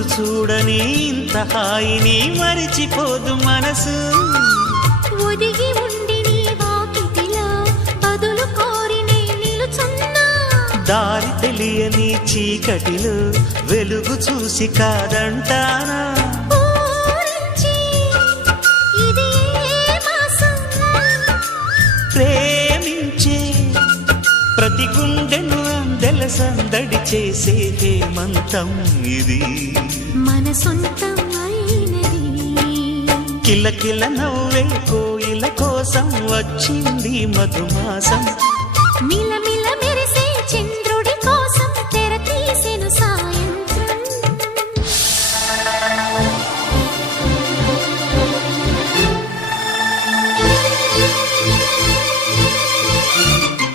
రోజు చూడని ఇంత హాయిని మరిచిపోదు మనసు. ఒదిగి ఉండి నీ వాకిటిలో బదులు కోరి నే నిలుచున్నా. దారి తెలియని చీకటిలో వెలుగు చూసి కాదంటానా. ఊరించి ఇది ఏ మాసం? ప్రేమించే ప్రతి గుండెను అందెల సందడి చేసే హేమంతం ఇది. మన సొంతం అయినది. కిలకిల నవ్వే కోయిల కోసం వచ్చింది మధుమాసం. మిలమిల